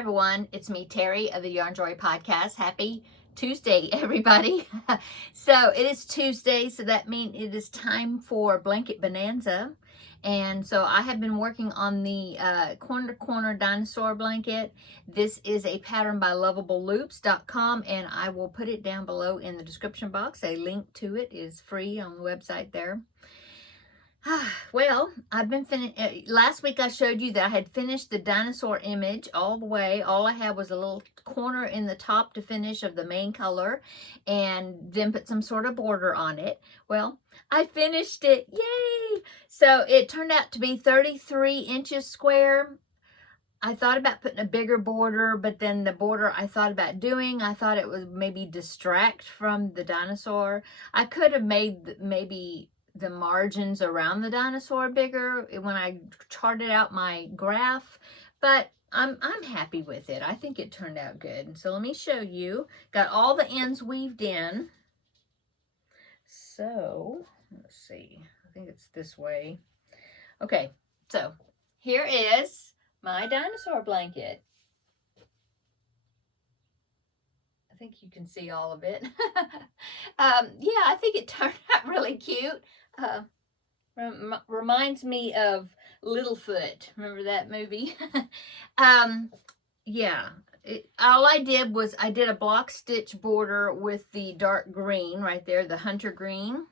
everyone, it's me, Terry of the Yarn Joy Podcast. Happy Tuesday, everybody. So it is Tuesday, so that means it is time for Blanket Bonanza. And so I have been working on the corner to corner dinosaur blanket. This is a pattern by lovableloops.com, and I will put it down below in the description box. A link to it is free on the website there. Well, I've been last week I showed you that I had finished the dinosaur image all the way. All I had was a little corner in the top to finish of the main color and then put some sort of border on it. Well, I finished it. Yay! So it turned out to be 33 inches square. I thought about putting a bigger border, but then the border I thought about doing, I thought it would maybe distract from the dinosaur. I could have made maybe the margins around the dinosaur bigger when I charted out my graph, but I'm happy with it. I think it turned out good. So let me show you. Got all the ends weaved in. So let's see. I think it's this way. Okay, so here is my dinosaur blanket. I think you can see all of it. Yeah, I think it turned out really cute. Reminds me of Littlefoot. Remember that movie? Yeah. All I did was I did a block stitch border with the dark green right there, the hunter green,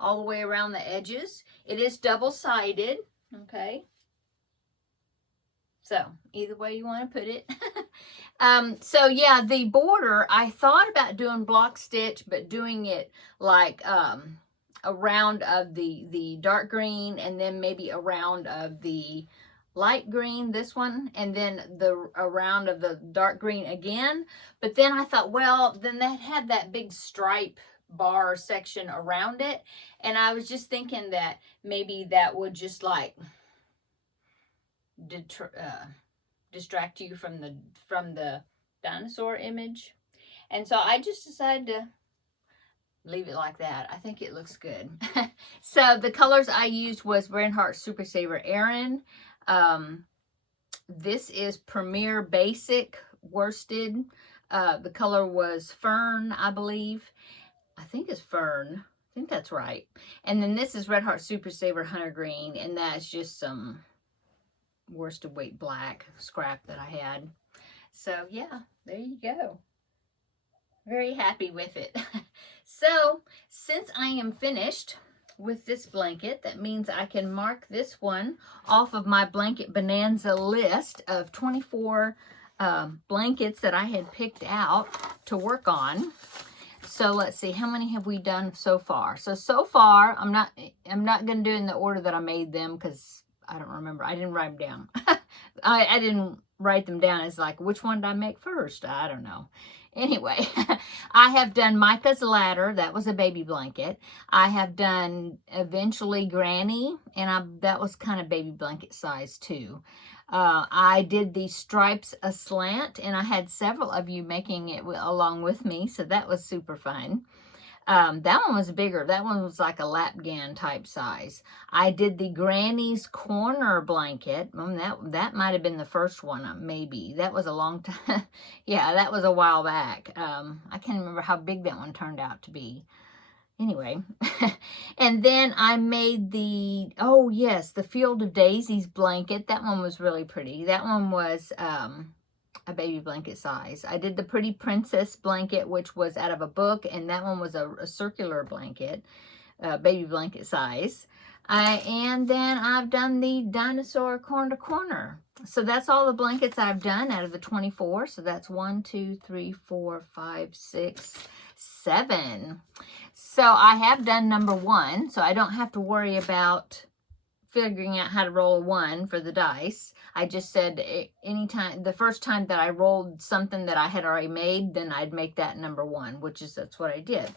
all the way around the edges. It is double-sided, okay? So, either way you want to put it. So yeah, the border, I thought about doing block stitch, but doing it like a round of the dark green, and then maybe a round of the light green, this one, and then a round of the dark green again. But then I thought, well, then that had that big stripe bar section around it, and I was just thinking that maybe that would just like distract you from the dinosaur image. And so I just decided to leave it like that. I think it looks good. So the colors I used was Bernhardt Super Saver Aran. This is Premier Basic worsted. The color was Fern, I believe. I think it's Fern. I think that's right. And then this is Red Heart Super Saver Hunter Green, and that's just some worsted weight black scrap that I had. So yeah, there you go. Very happy with it. So since I am finished with this blanket, that means I can mark this one off of my Blanket Bonanza list of 24 blankets that I had picked out to work on. So let's see, how many have we done so far? So far, I'm not going to do it in the order that I made them because I don't remember. I didn't write them down. I didn't write them down as like, which one did I make first? I don't know. Anyway, I have done Micah's Ladder. That was a baby blanket. I have done eventually Granny, and that was kind of baby blanket size too. I did the Stripes Aslant, and I had several of you making it along with me, so that was super fun. That one was bigger. That one was like a lapgan type size. I did the Granny's Corner blanket. That might have been the first one, maybe. That was a long time. Yeah, that was a while back. I can't remember how big that one turned out to be. Anyway, and then I made the Field of Daisies blanket. That one was really pretty. That one was a baby blanket size. I did the Pretty Princess blanket, which was out of a book, and that one was a circular blanket, baby blanket size. And then I've done the Dinosaur Corner to Corner. So that's all the blankets I've done out of the 24. So that's 1, 2, 3, 4, 5, 6, 7. So I have done number 1, so I don't have to worry about figuring out how to roll a 1 for the dice. I just said anytime, the first time that I rolled something that I had already made, then I'd make that number 1, that's what I did.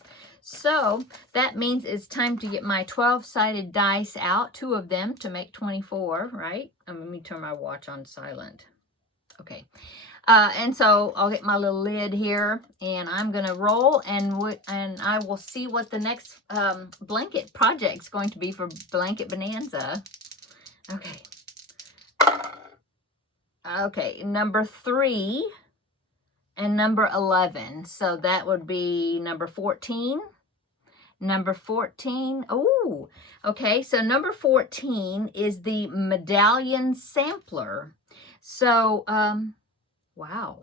So that means it's time to get my 12-sided dice out, 2 of them to make 24, right? Let me turn my watch on silent. Okay. And so I'll get my little lid here, and I'm going to roll, and I will see what the next blanket project's going to be for Blanket Bonanza. Okay. Okay, number 3 and number 11. So that would be number 14. Number 14. Oh, okay. So number 14 is the medallion sampler. So, wow.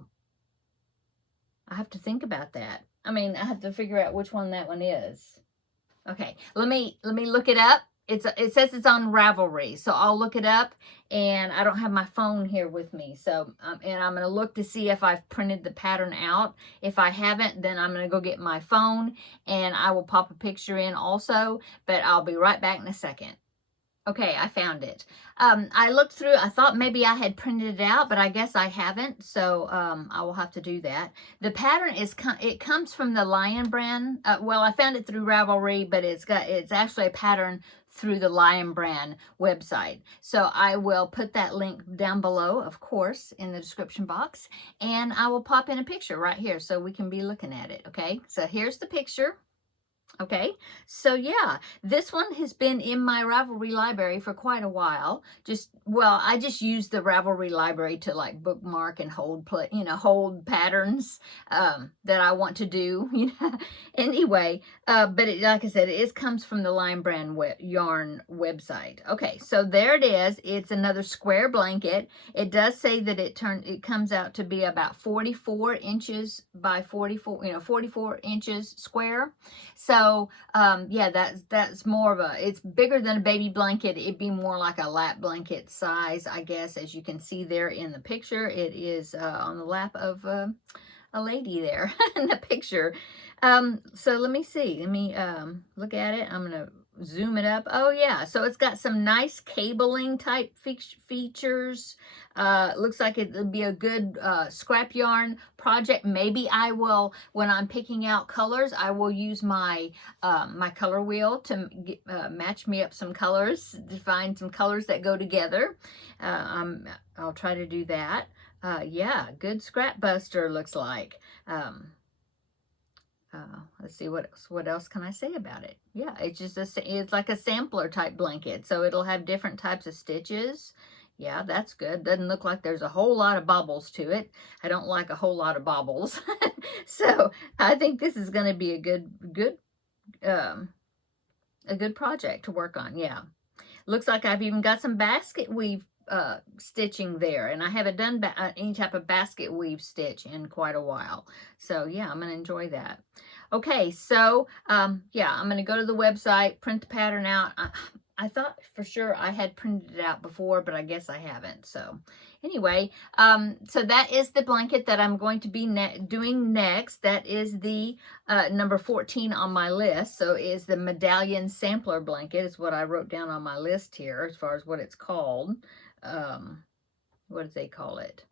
I have to think about that. I mean, I have to figure out which one that one is. Okay, let me look it up. It says it's on Ravelry, so I'll look it up. And I don't have my phone here with me, so and I'm gonna look to see if I've printed the pattern out. If I haven't, then I'm gonna go get my phone and I will pop a picture in also. But I'll be right back in a second. Okay, I found it. I looked through, I thought maybe I had printed it out, but I guess I haven't, so I will have to do that. The pattern it comes from the Lion brand. Well, I found it through Ravelry, but it's actually a pattern through the Lion brand website. So I will put that link down below, of course, in the description box, and I will pop in a picture right here so we can be looking at it, okay? So here's the picture. Okay, so yeah, this one has been in my Ravelry library for quite a while. I just use the Ravelry library to like bookmark and hold patterns that I want to do, Anyway, but like I said, it comes from the Lion Brand yarn website. Okay, so there it is. It's another square blanket. It does say that it comes out to be about 44 inches by 44 inches square. So, yeah, that's more of it's bigger than a baby blanket. It'd be more like a lap blanket size, I guess, as you can see there in the picture. It is on the lap of a lady there in the picture. So let me see. Let me look at it. I'm going to zoom it up. Oh, yeah. So it's got some nice cabling type features. Looks like it would be a good scrap yarn project. Maybe I will, when I'm picking out colors, I will use my my color wheel to match me up some colors, to find some colors that go together. I'll try to do that. Yeah, good scrap buster looks like. Let's see what else can I say about it. Yeah, it's like a sampler type blanket, so it'll have different types of stitches. Yeah, that's good. Doesn't look like there's a whole lot of bobbles to it. I don't like a whole lot of bobbles. So I think this is going to be a good project to work on. Yeah, looks like I've even got some basket weave stitching there, and I haven't done any type of basket weave stitch in quite a while. So yeah, I'm gonna enjoy that. Okay, so yeah, I'm gonna go to the website, print the pattern out. I thought for sure I had printed it out before, but I guess I haven't. So anyway, so that is the blanket that I'm going to be doing next. That is the number 14 on my list. So is the medallion sampler blanket. Is what I wrote down on my list here as far as what it's called. What do they call it?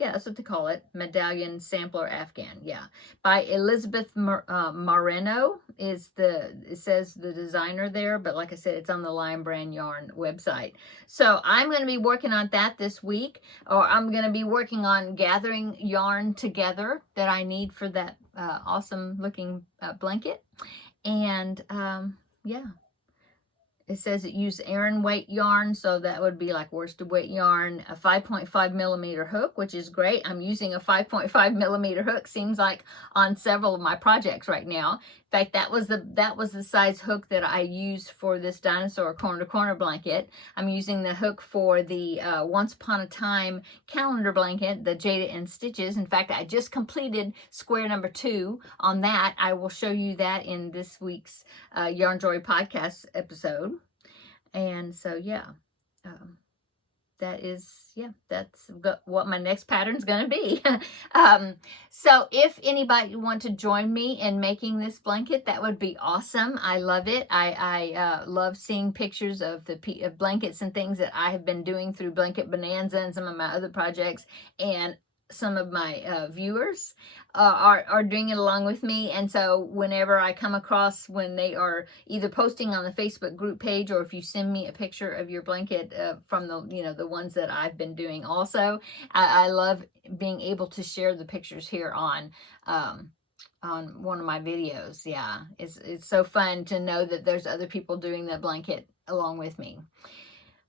Yeah, that's what they call it. Medallion Sampler Afghan. Yeah. By Elizabeth Moreno it says the designer there, but like I said, it's on the Lion Brand Yarn website. So I'm going to be working on that this week, or I'm going to be working on gathering yarn together that I need for that awesome looking blanket. And yeah. It says it used Aran weight yarn, so that would be like worsted weight yarn, a 5.5 millimeter hook, which is great. I'm using a 5.5 millimeter hook, seems like, on several of my projects right now. In fact, that was the size hook that I used for this Dinosaur corner to corner blanket. I'm using the hook for the Once Upon a Time calendar blanket, the Jada and Stitches. In fact, I just completed square number 2 on that. I will show you that in this week's Yarn Joy podcast episode. And so, yeah, that's what my next pattern's going to be. So if anybody want to join me in making this blanket, that would be awesome. I love it. I love seeing pictures of the blankets and things that I have been doing through Blanket Bonanza and some of my other projects, and some of my viewers are doing it along with me. And so whenever I come across when they are either posting on the Facebook group page, or if you send me a picture of your blanket from the ones that I've been doing also, I love being able to share the pictures here on one of my videos. Yeah, it's so fun to know that there's other people doing the blanket along with me.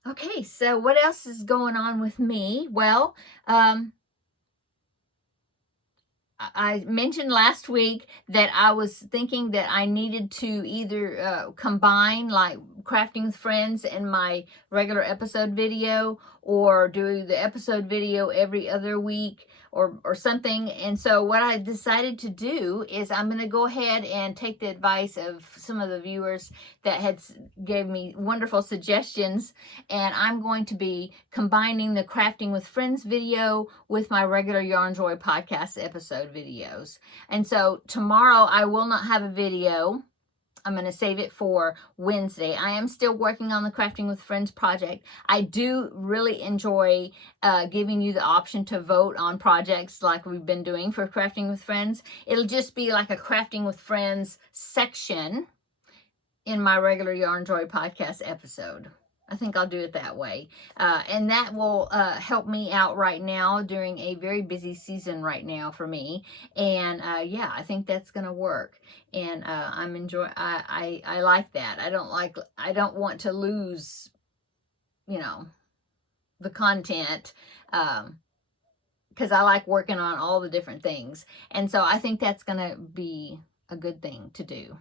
Okay, so what else is going on with me? Well, um, I mentioned last week that I was thinking that I needed to either combine like crafting with friends and my regular episode video, or do the episode video every other week, or something. And so what I decided to do is I'm going to go ahead and take the advice of some of the viewers that had gave me wonderful suggestions, and I'm going to be combining the crafting with friends video with my regular Yarn Joy podcast episode videos. And so tomorrow I will not have a video. I'm going to save it for Wednesday. I am still working on the Crafting with Friends project. I do really enjoy giving you the option to vote on projects like we've been doing for Crafting with Friends. It'll just be like a Crafting with Friends section in my regular Yarn Joy podcast episode. I think I'll do it that way. And that will help me out right now during a very busy season right now for me. And yeah, I think that's going to work. And I'm enjoying, I like that. I don't want to lose, you know, the content, because I like working on all the different things. And so I think that's going to be a good thing to do.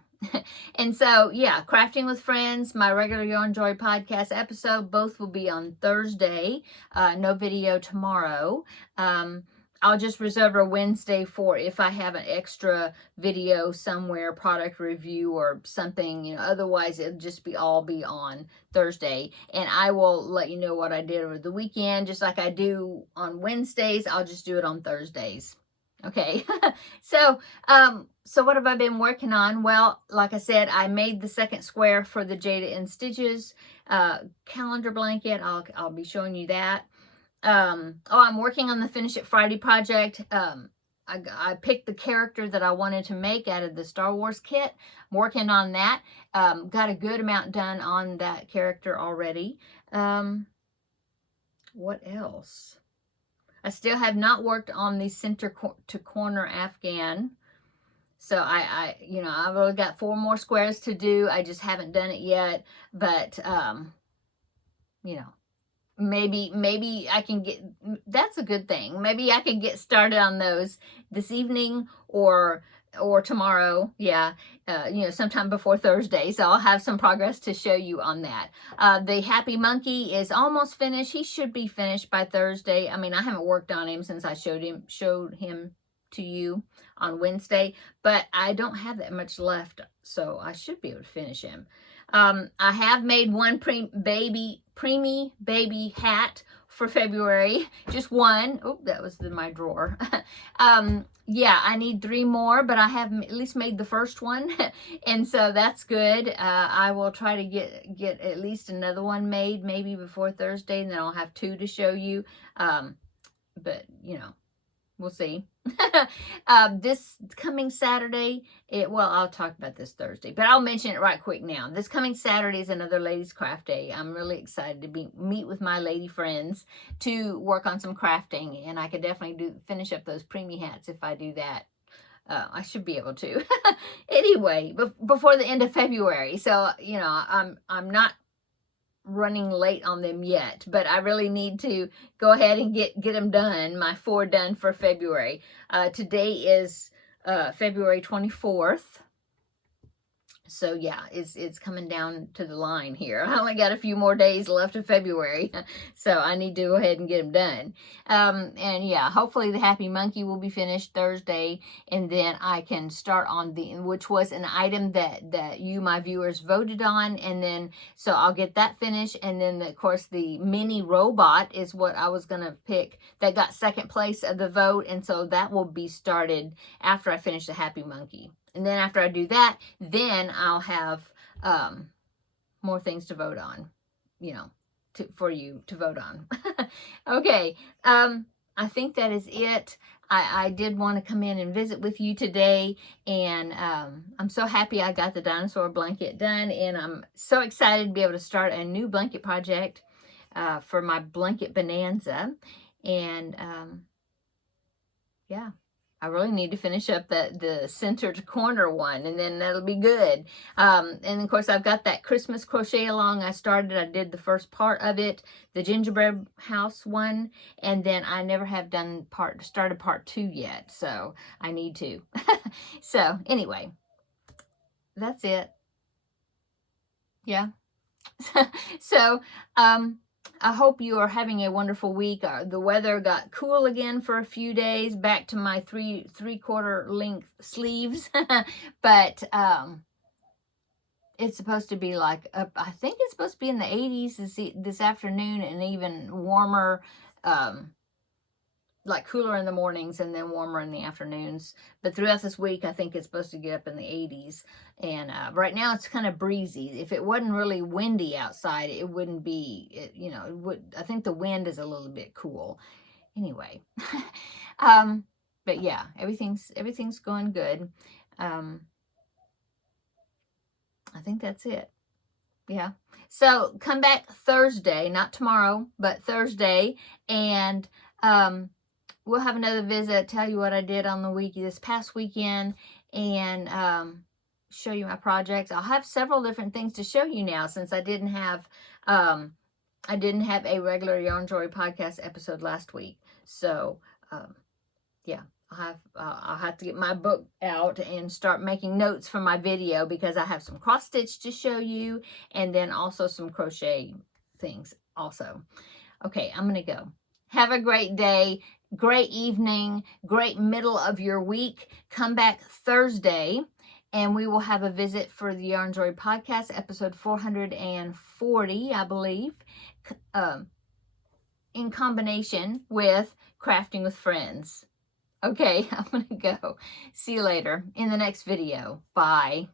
And so, yeah, Crafting with Friends, my regular Yarn Joy podcast episode, both will be on Thursday. No video tomorrow. I'll just reserve a Wednesday for if I have an extra video somewhere, product review or something, you know, otherwise it'll just be on Thursday. And I will let you know what I did over the weekend, just like I do on Wednesdays. I'll just do it on Thursdays. Okay. So what have I been working on? Well, like I said, I made the second square for the Jada and Stitches calendar blanket. I'll be showing you that. I'm working on the Finish It Friday project. I picked the character that I wanted to make out of the Star Wars kit. I'm working on that. Got a good amount done on that character already. What else? I still have not worked on the center to corner Afghan. So I've only got 4 more squares to do. I just haven't done it yet. But, maybe I can get, that's a good thing. Maybe I can get started on those this evening or tomorrow. Yeah. Sometime before Thursday. So I'll have some progress to show you on that. The Happy Monkey is almost finished. He should be finished by Thursday. I mean, I haven't worked on him since I showed him to you on Wednesday, but I don't have that much left, so I should be able to finish him. I have made one preemie baby hat for February, just one. Oh, that was in my drawer. Yeah, I need 3 more, but I have at least made the first one, and so that's good. I will try to get at least another one made, maybe before Thursday, and then I'll have 2 to show you. But we'll see. This coming Saturday, I'll talk about this Thursday, but I'll mention it right quick now. This coming Saturday is another Ladies Craft Day. I'm really excited to meet with my lady friends to work on some crafting, and I could definitely finish up those preemie hats if I do that. I should be able to. Anyway, before the end of February. So, I'm not running late on them yet, but I really need to go ahead and get them done, my 4 done for February. Today is February 24th. So yeah, it's coming down to the line here. I only got a few more days left of February, so I need to go ahead and get them done. And yeah, hopefully the Happy Monkey will be finished Thursday, and then I can start on which was an item that you, my viewers, voted on, and then so I'll get that finished, and then of course the mini robot is what I was gonna pick that got second place of the vote, and so that will be started after I finish the Happy Monkey. And then after I do that, then I'll have more things to vote on, for you to vote on. Okay, I think that is it. I did want to come in and visit with you today, and I'm so happy I got the dinosaur blanket done, and I'm so excited to be able to start a new blanket project for my blanket bonanza. And yeah, I really need to finish up the centered corner one, and then that'll be good. And of course, I've got that Christmas crochet along. I did the first part of it, the gingerbread house one, and then I never have started part 2 yet, so I need to. So anyway, that's it. Yeah. So, I hope you are having a wonderful week. The weather got cool again for a few days, back to my three-quarter length sleeves. But it's supposed to be like I think it's supposed to be in the 80s this afternoon, and even warmer, like cooler in the mornings and then warmer in the afternoons. But throughout this week, I think it's supposed to get up in the 80s. And right now it's kind of breezy. If it wasn't really windy outside, it wouldn't be, I think the wind is a little bit cool. Anyway, but yeah, everything's going good. I think that's it. Yeah. So come back Thursday, not tomorrow, but Thursday, and we'll have another visit, tell you what I did on this past weekend, and show you my projects. I'll have several different things to show you now, since I didn't have a regular Yarn Joy podcast episode last week. So yeah, I'll have to get my book out and start making notes for my video, because I have some cross stitch to show you, and then also some crochet things also. Okay, I'm gonna go. Have a great day, great evening, great middle of your week. Come back Thursday, and we will have a visit for the Yarn Joy podcast, episode 440, I believe, in combination with Crafting with Friends. Okay, I'm going to go. See you later in the next video. Bye.